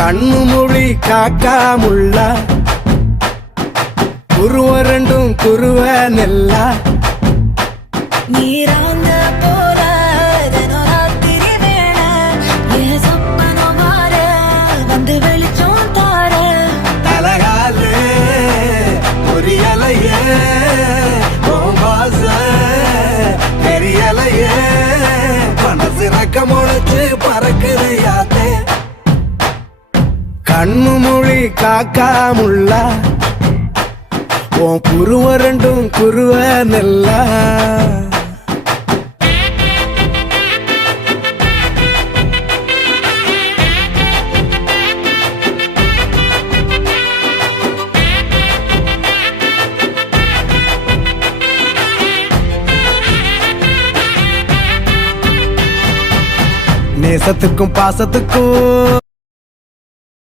கண்ணு மொழி காக்காமுள்ள குருவ ரெண்டும் குருவ நெல்லா நீராங்க போல தினராத்திரி வேண என் சொப்பனம் மாற வந்து வெளிச்சம் தார தலகாலே பொரியலையே வாச பெரியலையே மனசு ரக்க முளைச்சு பறக்குது யாத்தே கண்ணு மொழி காக்காமுள்ள உன் குருவ ரெண்டும் குருவ நெல்லா நேசத்துக்கும் பாசத்துக்கும்